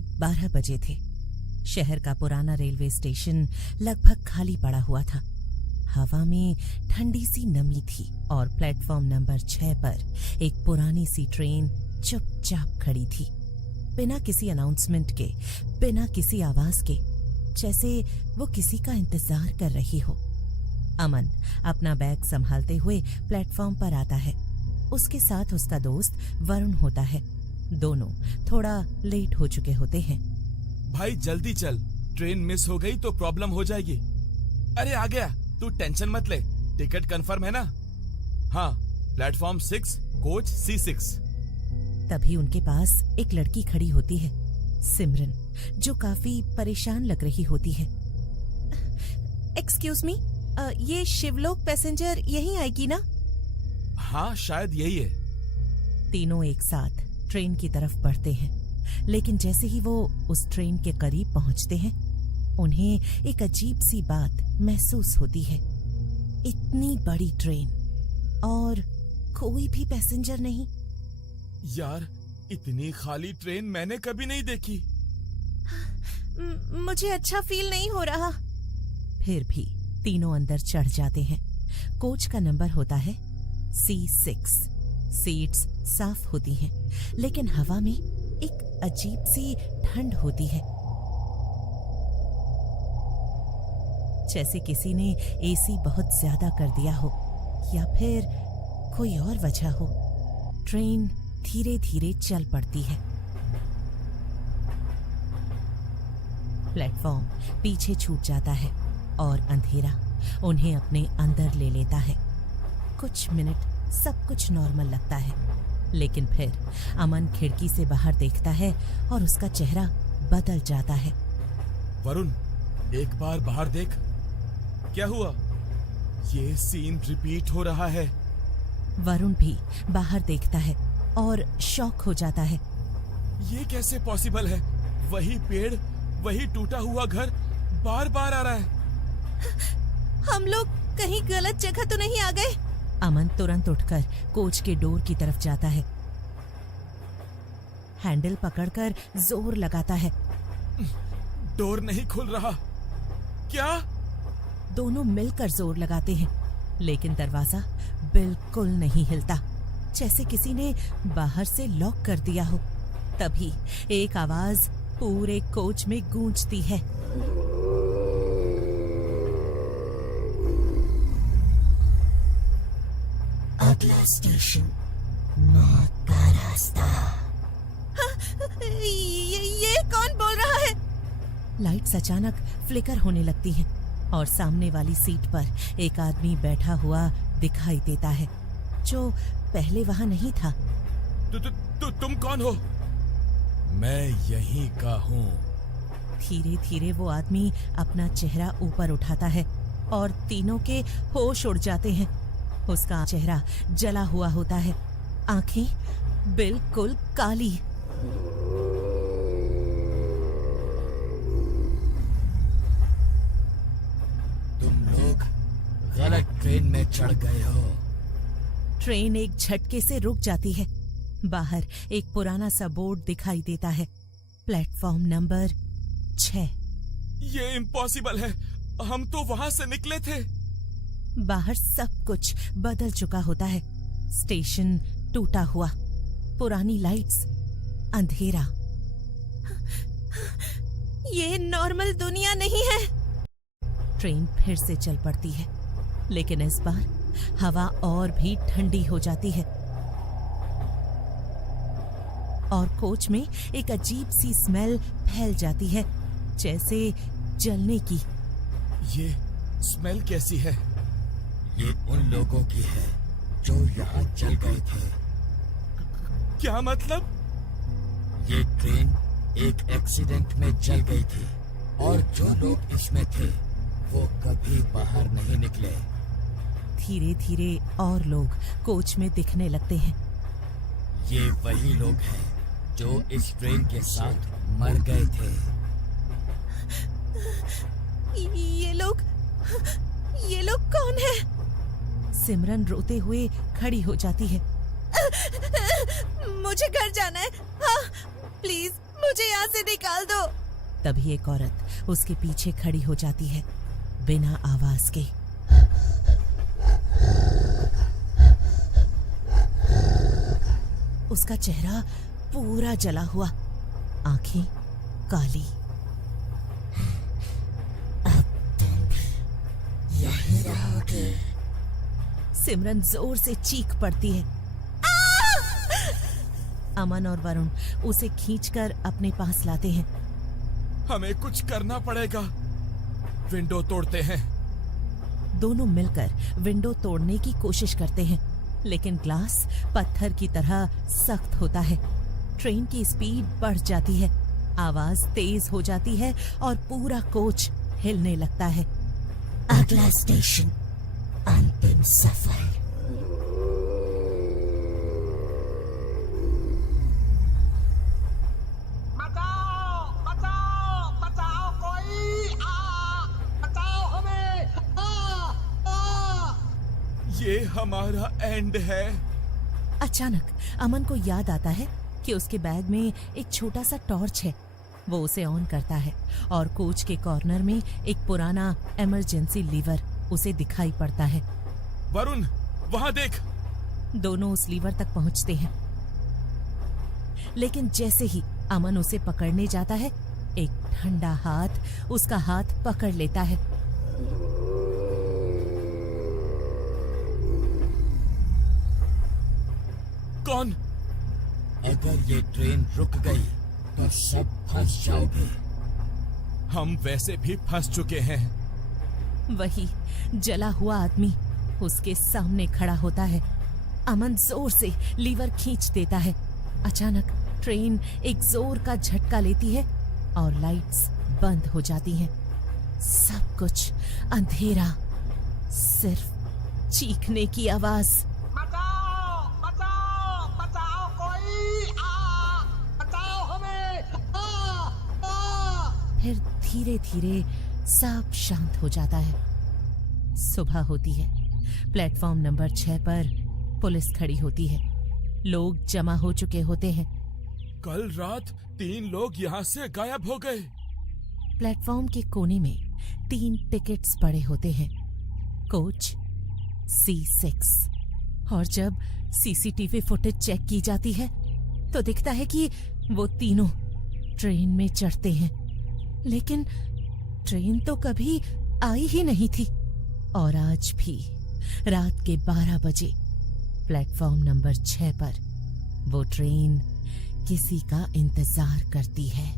करीब 12 बजे थे। शहर का पुराना रेलवे स्टेशन लगभग खाली पड़ा हुआ था। हवा में ठंडी सी नमी थी और प्लेटफॉर्म नंबर 6 पर एक पुरानी सी ट्रेन चुपचाप खड़ी थी, बिना किसी अनाउंसमेंट के, बिना किसी आवाज के, जैसे वो किसी का इंतजार कर रही हो। अमन अपना बैग संभालते हुए प्लेटफॉर्म पर आता है। उसके साथ उसका दोस्त वरुण होता है। दोनों थोड़ा लेट हो चुके होते हैं। भाई जल्दी चल, ट्रेन मिस हो गई तो प्रॉब्लम हो जाएगी। अरे आ गया, तू टेंशन मत ले, टिकट कंफर्म है ना? हाँ, प्लेटफॉर्म 6 कोच C6। तभी उनके पास एक लड़की खड़ी होती है, सिमरन, जो काफी परेशान लग रही होती है। एक्सक्यूज मी, ये शिवलोक पैसेंजर यहीं आएगी ना? हाँ, शायद यही है। तीनों एक साथ ट्रेन की तरफ बढ़ते हैं, लेकिन जैसे ही वो उस ट्रेन के करीब पहुंचते हैं, उन्हें एक अजीब सी बात महसूस होती है। इतनी बड़ी ट्रेन और कोई भी पैसेंजर नहीं। यार, इतनी खाली ट्रेन मैंने कभी नहीं देखी। मुझे अच्छा फील नहीं हो रहा। फिर भी तीनों अंदर चढ़ जाते हैं। कोच का नंबर होता है C6। सीट्स साफ होती हैं, लेकिन हवा में एक अजीब सी ठंड होती है, जैसे किसी ने एसी बहुत ज्यादा कर दिया हो या फिर कोई और वजह हो। ट्रेन धीरे धीरे चल पड़ती है। प्लेटफॉर्म पीछे छूट जाता है और अंधेरा उन्हें अपने अंदर ले लेता है। कुछ मिनट सब कुछ नॉर्मल लगता है, लेकिन फिर अमन खिड़की से बाहर देखता है और उसका चेहरा बदल जाता है। वरुण, एक बार बाहर देख। क्या हुआ? ये सीन रिपीट हो रहा है। वरुण भी बाहर देखता है और शॉक हो जाता है। ये कैसे पॉसिबल है? वही पेड़, वही टूटा हुआ घर बार बार आ रहा है। हम लोग कहीं गलत जगह तो नहीं आ गए? अमन तुरंत उठकर कोच के डोर की तरफ जाता है। हैंडल पकड़कर जोर लगाता है। डोर नहीं खुल रहा। क्या? दोनों मिलकर जोर लगाते हैं, लेकिन दरवाजा बिल्कुल नहीं हिलता, जैसे किसी ने बाहर से लॉक कर दिया हो। तभी एक आवाज पूरे कोच में गूंजती है। अगला स्टेशन मौत का रास्ता। ये कौन बोल रहा है? लाइट्स अचानक फ्लिकर होने लगती हैं और सामने वाली सीट पर एक आदमी बैठा हुआ दिखाई देता है, जो पहले वहां नहीं था। तुम कौन हो? मैं यहीं का हूँ। धीरे धीरे वो आदमी अपना चेहरा ऊपर उठाता है और तीनों के होश उड़ जाते हैं। उसका चेहरा जला हुआ होता है, आंखें बिल्कुल काली। तुम लोग गलत ट्रेन में चढ़ गए हो। ट्रेन एक झटके से रुक जाती है। बाहर एक पुराना सा बोर्ड दिखाई देता है, प्लेटफॉर्म नंबर 6। ये इम्पॉसिबल है, हम तो वहां से निकले थे। बाहर सब कुछ बदल चुका होता है। स्टेशन टूटा हुआ, पुरानी लाइट्स, अंधेरा। ये नॉर्मल दुनिया नहीं है। ट्रेन फिर से चल पड़ती है, लेकिन इस बार हवा और भी ठंडी हो जाती है और कोच में एक अजीब सी स्मेल फैल जाती है, जैसे जलने की। ये स्मेल कैसी है? ये उन लोगों की है जो यहाँ जल गए थे। क्या मतलब? ये ट्रेन एक एक्सीडेंट में जल गई थी और जो लोग इसमें थे वो कभी बाहर नहीं निकले। धीरे धीरे और लोग कोच में दिखने लगते हैं। ये वही लोग हैं जो इस ट्रेन के साथ मर गए थे। ये लोग कौन है? सिमरन रोते हुए खड़ी हो जाती है। मुझे घर जाना है। हाँ, प्लीज मुझे यहाँ से निकाल दो। तभी एक औरत उसके पीछे खड़ी हो जाती है, बिना आवाज के। उसका चेहरा पूरा जला हुआ, आंखें काली। यही रहोगे? सिमरन जोर से चीख पड़ती है। अमन और वरुण उसे खींचकर अपने पास लाते हैं। हमें कुछ करना पड़ेगा। विंडो तोड़ते हैं। दोनों मिलकर विंडो तोड़ने की कोशिश करते हैं, लेकिन ग्लास पत्थर की तरह सख्त होता है। ट्रेन की स्पीड बढ़ जाती है, आवाज तेज हो जाती है और पूरा कोच हिलने लगता है। अगला स्टेशन अंतिम सफर। बचाओ बचाओ बचाओ कोई, बचाओ हमें। ये हमारा एंड है। अचानक अमन को याद आता है कि उसके बैग में एक छोटा सा टॉर्च है। वो उसे ऑन करता है और कोच के कॉर्नर में एक पुराना इमरजेंसी लीवर उसे दिखाई पड़ता है। वरुण, वहां देख। दोनों उस लीवर तक पहुंचते हैं, लेकिन जैसे ही अमन उसे पकड़ने जाता है, एक ठंडा हाथ उसका हाथ पकड़ लेता है। कौन? अगर ये ट्रेन रुक गई तो सब फंस जाओगे। हम वैसे भी फंस चुके हैं। वही जला हुआ आदमी उसके सामने खड़ा होता है। अमन जोर से लीवर खींच देता है। अचानक ट्रेन एक जोर का झटका लेती है और लाइट्स बंद हो जाती हैं। सब कुछ अंधेरा, सिर्फ चीखने की आवाज। बचाओ बचाओ बचाओ कोई, बचाओ हमें। फिर धीरे धीरे सब शांत हो जाता है। सुबह होती है। प्लेटफॉर्म नंबर 6 पर पुलिस खड़ी होती है। लोग जमा हो चुके होते हैं। कल रात 3 लोग यहाँ से गायब हो गए। प्लेटफॉर्म के कोने में 3 टिकट्स पड़े होते हैं, कोच C6। और जब सीसीटीवी फुटेज चेक की जाती है तो दिखता है कि वो तीनों ट्रेन में चढ़ते हैं, लेकिन ट्रेन तो कभी आई ही नहीं थी। और आज भी रात के 12 बजे प्लेटफॉर्म नंबर 6 पर वो ट्रेन किसी का इंतजार करती है।